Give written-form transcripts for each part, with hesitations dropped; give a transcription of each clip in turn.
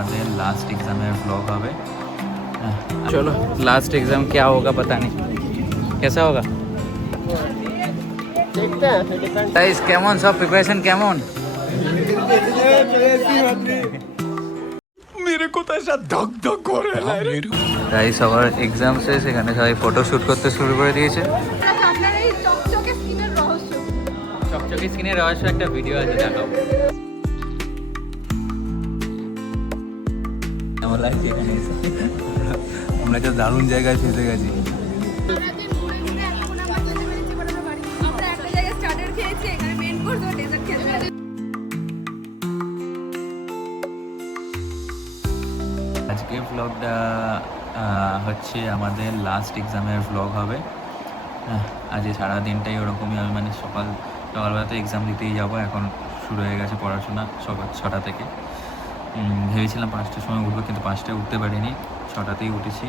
हमारे last एग्जामेर vlog হবে। चलो लास्ट एग्जाम क्या होगा पता नहीं, कैसा होगा देखते हैं, डिपेंड। गाइस কেমন সব প্রিপারেশন কেমন? मेरे को तो ऐसा धक धक हो रहा है। গাইস সবার এক্সাম শেষ, এখানে সবাই ফটো শুট করতে শুরু করে দিয়েছে। আপনার এই চকচকে স্কিনের রহস্য চকচকে স্কিনের রহস্য একটা ভিডিও আছে, দেখাও। আমার লাগছে এখানে এসে আমরা একটা দারুণ জায়গায় ফেসে গেছি। সারাদিন ঘুরে ঘুরে এখন আমরা যেতে পেরেছি বড় বাড়ি। আমরা একটা জায়গায় স্টার্টার খেয়েছি, এখানে মেন কোর্স ও ডেজার্ট খেয়েছি। আজকে ব্লগটা হচ্ছে আমাদের লাস্ট এক্সামের ব্লগ হবে। আজ সারাদিনটাই ওরকমই হবে, মানে সকালবেলা তো এক্সাম দিতেই যাবো। এখন শুরু হয়ে গেছে পড়াশোনা সকাল 6টা থেকে। ভেবেছিলাম 5টার সময় উঠবো, কিন্তু 5টায় উঠতে পারিনি, 6টাতেই উঠেছি।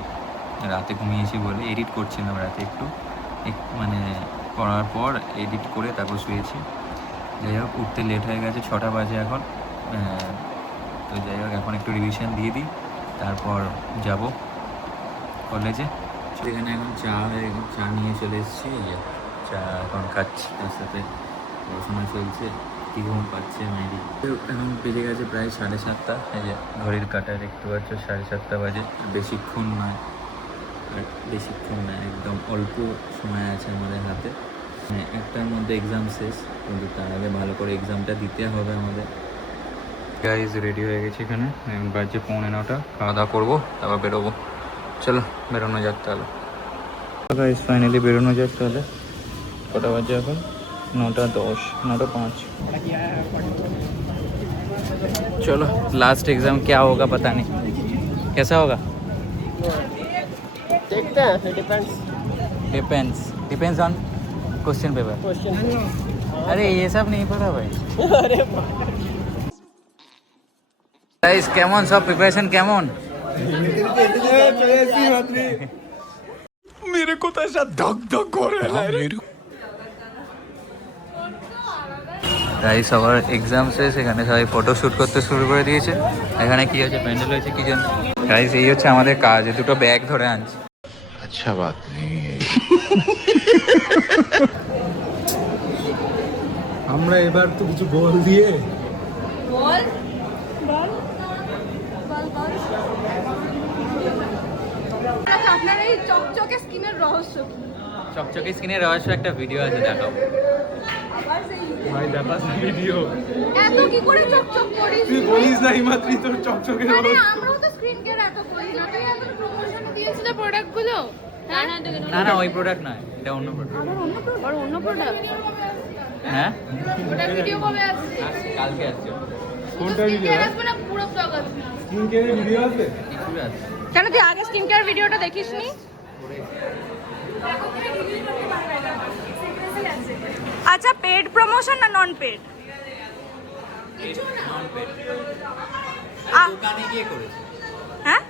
রাতে ঘুমিয়েছি বলে এডিট করছিলাম রাতে একটু মানে পড়ার পর এডিট করে তারপর শুয়েছি। যাই হোক উঠতে লেট হয়ে গেছে, 6টা বাজে এখন। তো যাই হোক এখন একটু রিভিশন দিয়ে দিই, তারপর যাব কলেজে। সেখানে এখন চা নিয়ে চলে এসেছি, চা এখন খাচ্ছি, তার সাথে পড়াশোনা চলছে। কি ঘুম পাচ্ছে মেয়েরি। এখন বেজে গেছে প্রায় 7:30। এই যে ঘড়ির কাঁটা দেখতে পাচ্ছ, 7:30 বাজে। বেশিক্ষণ নয়, একদম অল্প সময় আছে আমাদের হাতে। একটার মধ্যে এক্সাম শেষ, কিন্তু তার আগে ভালো করে এক্সামটা দিতে হবে আমাদের। গাইজ রেডি হয়ে গেছি, এখানে বাজে 9:45। খাওয়া দাওয়া করবো, তারপর বেরোবো। চলো বেরোনো যাক তাহলে। গাইজ ফাইনালি বেরোনো যাক তাহলে। কটা বাজে এখন? 9:10, 9:05। चलो लास्ट एग्जाम क्या होगा पता नहीं, कैसा होगा देखते हैं, depends on question paper. Question. अरे ये सब नहीं पता भाई। अरे गाइस কেমন সব প্রিপারেশন কেমন? मेरे को तो ऐसा धक धक हो रहा है। গাইস সবার এক্সাম শেষ, এখানে সবাই ফটো শুট করতে শুরু করে দিয়েছে। এখানে কি হয়েছে, প্যান্ডেল হয়েছে কি জন্য? গাইস এই হচ্ছে আমাদের কাজ, দুটো ব্যাগ ধরে আনছি। अच्छा बात नहीं है। আমরা এবার তো কিছু বল দিয়ে বল বল বল বল আপনার এই চকচকে স্কিনের রহস্য কি? চকচকে স্কিনের রহস্য একটা ভিডিও আছে, দেখাও। আবার সেই ভাই দেখা ভিডিও এত কি করে চকচক করিস? তুই বলিস না হিমাদ্রি তোর চকচকে মানে আমরাও তো স্ক্রিন কেয়ার এত করি না, তুই এত প্রমোশন দিয়েছিস প্রোডাক্টগুলো। না না ওই প্রোডাক্ট নয়, এটা অন্য প্রোডাক্ট। আবার অন্য প্রোডাক্ট? হ্যাঁ ওটা ভিডিও কবে আসছে? কালকে আসছে। কোনটা ভিডিও? আসবে না পুরো ব্লগ আসবে? স্কিন কেয়ারের ভিডিও আছে? কিছু আসছে। কেন তুই আগে স্কিন কেয়ার ভিডিওটা দেখিসনি? আচ্ছা পেড প্রমোশন না নন পেড? দোকানে গিয়ে করেছে। হ্যাঁ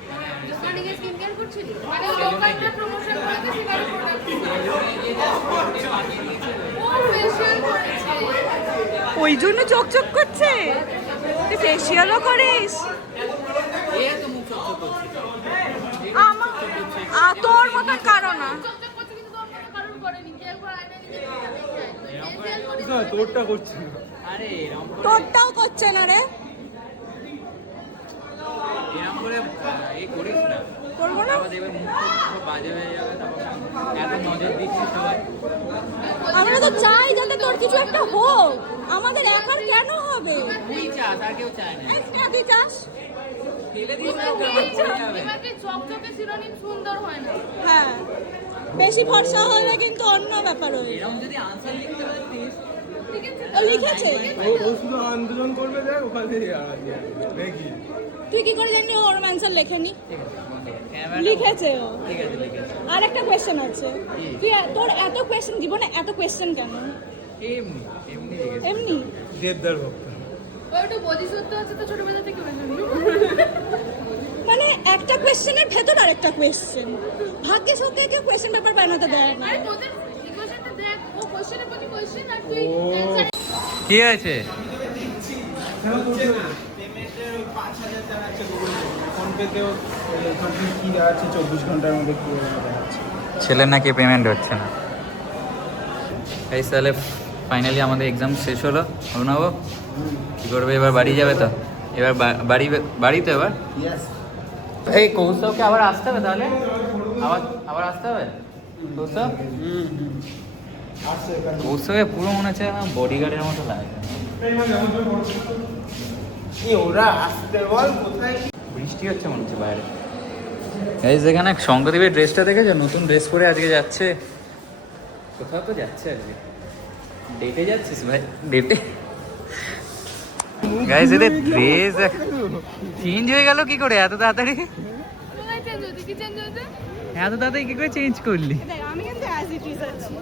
দোকানে গিয়ে স্কিন কেয়ার করছিলি, মানে লোকালটা প্রমোশন করতে সিগারেট প্রোডাক্ট ও ফেশিয়াল করেছে, ওই জন্য চকচক করছে। তুই ফেশিয়ালও করিস? এই তো মুখ চকচক করছে। তোর মতন কারো না। তোরটা করছি না। আরে এরকম তোরটাও করছে না রে। করে এই করিস না, করবো না। তারপর দেখবে মুখ খুব বাজে হয়ে যাবে, তারপর এত নজর দিচ্ছিস সবাই। আমরা তো চাই যাতে তোর কিছু একটা হোক, আমাদের একার কেন হবে? তুই চাস, আর কেউ চায় না। তুই চাস? ফেলে দিস না, চকচকে শিরোনাম সুন্দর হয় না। হ্যাঁ বেশি ফর্সা হলে কিন্তু অন্য ব্যাপার হয়ে এরকম যদি আনসার লিখতে পারতিস। ও লিখেছে। ও শুধু আন্দোলন করবে, দেখ ওখানে দেখি তুই কি করে জানি ওর অ্যানসার লেখেনি? ক্যামেরা লিখেছে ও। ঠিক আছে লিখেছে। আর একটা কোয়েশ্চেন আছে, তুই তোর এত কোয়েশ্চেন জীবনে এত কোয়েশ্চেন কেন? এমনি এমনি লিখেছে। এমনি দেবদার ভক্ত। ওটা বোধিসত্ত্ব আছে তো ছোটবেলা থেকে মানে একটা কোয়েশ্চেনের ভেতর আরেকটা কোয়েশ্চেন। ভাগ্যে সত্যি কেউ কোয়েশ্চেন পেপার বানাতে দেয় না। কি আছে? ফোনপেতেও কি দেখাচ্ছে 24 ঘন্টার মধ্যে কি দেখাচ্ছে। ছেলের নাকি পেমেন্ট হচ্ছে না। এই তাহলে ফাইনালি আমাদের এক্সাম শেষ হলো। অভিনব কী করবে এবার? বাড়ি যাবে তো? এবার বাড়ি তো এবার। এই কৌস্তবকে আবার আসতে হবে তাহলে? আবার আসতে হবে কৌস্তব? কৌস্তবে পুরো মনে হচ্ছে বডিগার্ডের মতো লাগে। ওরা আসতে বল কোথায়? বৃষ্টি হচ্ছে মনে হচ্ছে বাইরে। এই যেখানে শঙ্করদেবের ড্রেসটা দেখেছো? নতুন ড্রেস পরে আজকে যাচ্ছে কোথাও তো যাচ্ছে আজকে। ডেটে যাচ্ছিস ভাই? ডেটে গাইস এদের ড্রেস চেঞ্জ হয়ে গেল কি করে এত তাড়াতাড়ি? এত তাড়াতাড়ি কি করে চেঞ্জ করলি? আমি কিন্তু অ্যাজ ইট ইজ আছি।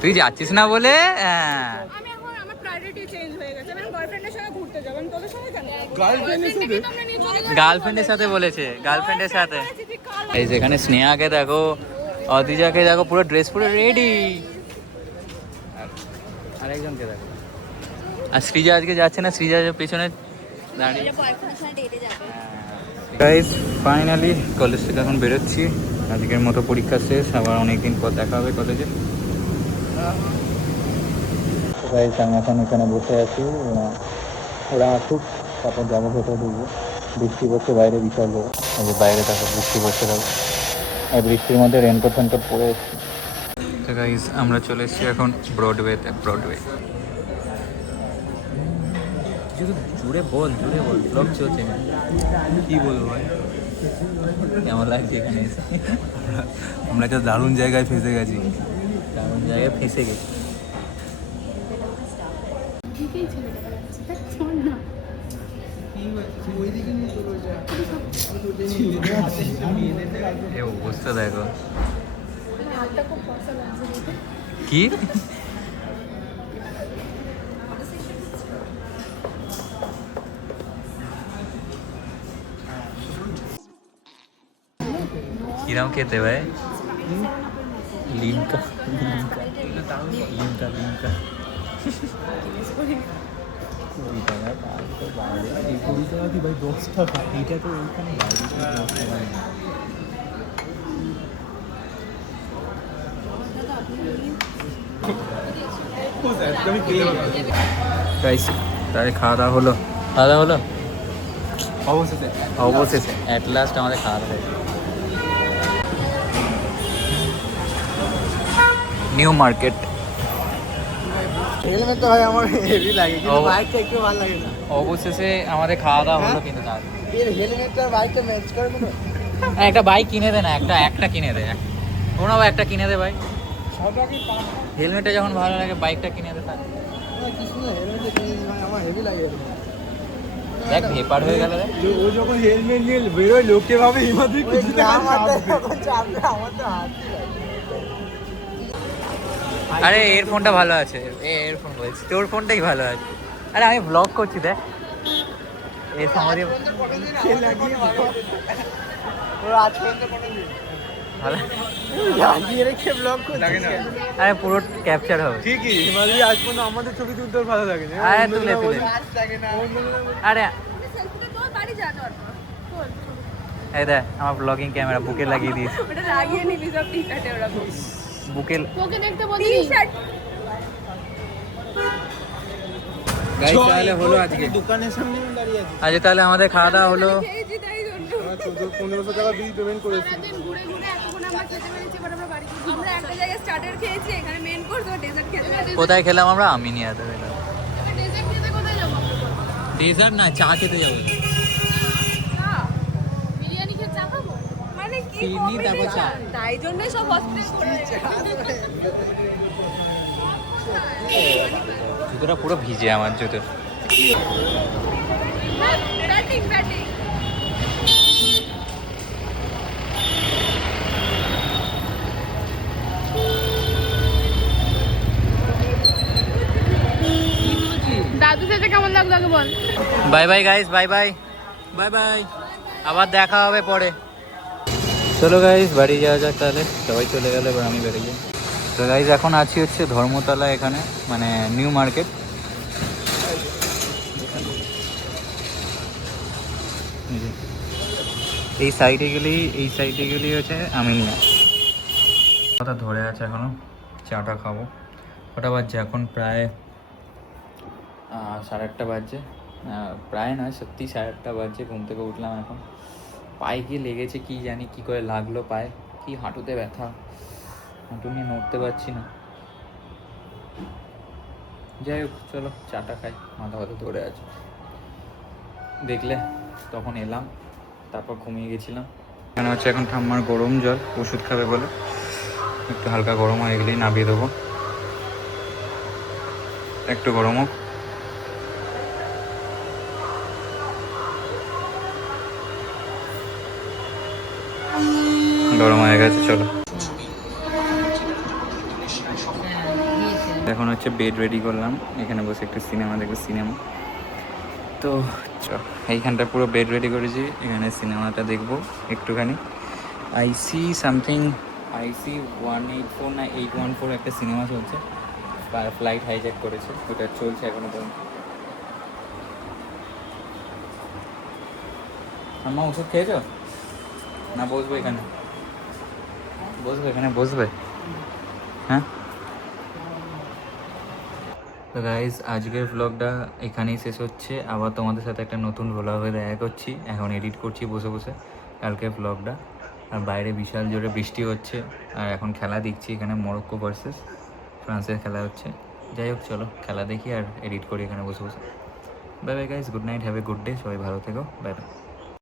তুই যাচ্ছিস না বলে আমি এখন আমার প্রায়োরিটি চেঞ্জ হয়ে গেছে। আমি গার্লফ্রেন্ডের সঙ্গে ঘুরতে যাব। আমি তোদের সঙ্গে কেন? গার্লফ্রেন্ডের সাথে? গার্লফ্রেন্ডের সাথে বলেছে, গার্লফ্রেন্ডের সাথে। এই যেখানে স্নেহাকে দেখো, অদিজাকে দেখো, পুরো ড্রেস পুরো রেডি। আর একজনকে দেখো। আর সৃজা আজকে যাচ্ছে না, সৃজা পেছনে দাঁড়িয়ে। গাইস ফাইনালি কলেজ থেকে এখন বেরোচ্ছি। আজকের মতো পরীক্ষা শেষ, আবার অনেকদিন পর দেখা হবে কলেজে। গাইস আমি এখন এখানে বসে আছি, ওরা আসুক তারপর যাবো কোথাও ঢুকবো। বৃষ্টি পড়ছে বাইরে, বিশাল বড়। এই যে বাইরে দেখো বৃষ্টি পড়ছে, দেখো। আর বৃষ্টির মধ্যে রেনকোট ফেনকোট পরে এসেছি। তো গাইস আমরা চলে এসেছি এখন ব্রডওয়েতে। শুধু জোরে বল ব্লগ চলছে না। কি বলবো ভাই, কেমন লাগছে এখানে এসে? আমরা একটা দারুণ জায়গায় ফেসে গেছি। দারুণ জায়গায় ফেঁসে গেছি। এ অবস্থা দেখো কি। কিরম খেতে ভাই? লিমকা তাহলে খাওয়া দাওয়া হলো? অবশেষে অ্যাট লাস্ট আমাদের খাওয়া দাওয়া হয়েছে। New market. হেলমেট তো ভাই আমার হেভি লাগে, কিন্তু বাইকটা একটু ভালো লাগে না। অবশেষে আমাদের খাওয়া দাওয়া হলো, কিন্তু তার এর হেলমেটটা আর বাইকটা ম্যাচ করে কোনো? একটা বাইক কিনে দে না, একটা কিনে দে। কোনো একটা কিনে দে ভাই। হেলমেটটা যখন ভালো লাগে বাইকটা কিনে দে। তার কিছু না, হেলমেটটা কিনে দিই ভাই, আমার হেভি লাগে। দেখ ভেপার হয়ে গেল রে। ও যখন হেলমেট নিয়ে বেরোয় লোকে ভাবে ইমাদের কিছু না, আমার তো আরে এর ফোনটা ভালো আছে, এয়ারফোন বলছি, তোর ফোনটাই ভালো আছে। আরে আমি ব্লগ করছি দেখ, এর সমাধি আরে পুরো ক্যাপচার হবে ঠিকই। হিমালয় আজ পর্যন্ত আমাদের ছবি তুলতে ভালো লাগে না। আরে তুলে আরে বাড়ি যা তোর। এই দেখ আমার ব্লগিং ক্যামেরা বুকে লাগিয়ে দিয়েছি। ওটা লাগিয়ে নিবি সব টি-শার্টে ওরা বুকে তোকে দেখতে বলি টি-শার্ট। গাইস তাহলে হলো আজকে দোকানের সামনে দাঁড়িয়ে আছি। আজ তাহলে আমাদের খাওয়া দাওয়া হলো। খেয়েছি তাই জন্য 1500 টাকা দিয়ে পেমেন্ট করেছি। সারাদিন ঘুরে এতক্ষণ আমরা খেতে পেরেছি, বাট আমরা বাড়ি গিয়ে আমরা একটা জায়গায় স্টার্টার খেয়েছি, এখানে মেন কোর্স ও ডেজার্ট খেতে। কোথায় খেলাম আমরা? আমিনিয়াতে খেলাম। ডেজার্ট খেতে কোথায় যাবো? ডেজার্ট না, চা খেতে যাবো। চা? বিরিয়ানি খেয়ে চা খাবো? মানে কি চিনি তারপর চা। তাই জন্যই সব হসপিটাল করে। জুতোটা পুরো ভিজে আমার জুতো। ব্যাটিং দাদু সাথে কেমন লাগলো আগে বল। Bye bye guys, bye bye. আবার দেখা হবে পরে। চলো গাইস বাড়ি যাওয়া যাক তাহলে। সবাই চলে গেলে এবার আমি বেরিয়ে যাই। তো গাইস এখন আছি হচ্ছে ধর্মতলা, এখানে মানে নিউ মার্কেট। এই যে, এই সাইডে গেলেই হচ্ছে আমিনিয়া। কথা ধরে আছে এখনো, চাটা খাবো। কটা বাজছে এখন? প্রায় 8:30 বাজছে। প্রায় নয়, সত্যি 8:30 বাজছে। ঘুম থেকে উঠলাম এখন। পায়ে কি লেগেছে কি জানি, কি করে লাগলো পায়ে, কি হাঁটুতে ব্যথা, হাঁটু নিয়ে নড়তে পারছি না। যাই হোক, চলো চাটা খাই, মাথা ব্যথা ধরে আছে। দেখলে তখন এলাম, তারপর ঘুমিয়ে গেছিলাম। এখানে হচ্ছে এখন ঠাম্মার গরম জল, ওষুধ খাবে বলে একটু হালকা গরম হয়ে গেলেই নামিয়ে দেবো। একটু গরম হোক। গরম হয়ে গেছে, চলো। এখন হচ্ছে বেড রেডি করলাম, এখানে বসে একটু সিনেমা দেখবো। সিনেমা তো এইখানটা পুরো বেড রেডি করেছি, এখানে সিনেমাটা দেখবো একটুখানি। আইসি 184 না 814 একটা সিনেমা চলছে, ফ্লাইট হাইজ্যাক করেছে, ওটা চলছে এখনো পর্যন্ত। আম্মা ওষুধ খেয়েছো না? বসবে এখানে, বসবে হ্যাঁ। তো গাইজ, আজকের ব্লগটা এখানেই শেষ হচ্ছে। আবার তোমাদের সাথে একটা নতুন ব্লগে দেখা করছি। এখন এডিট করছি বসে বসে কালকের ব্লগটা। আর বাইরে বিশাল জোরে বৃষ্টি হচ্ছে, আর এখন খেলা দেখছি এখানে, মরক্কো ভার্সেস ফ্রান্সের খেলা হচ্ছে। যাই হোক, চলো খেলা দেখি আর এডিট করি এখানে বসে বসে। Bye bye guys, good night, have a good day, সবাই ভালো থেকো, বাই বাই।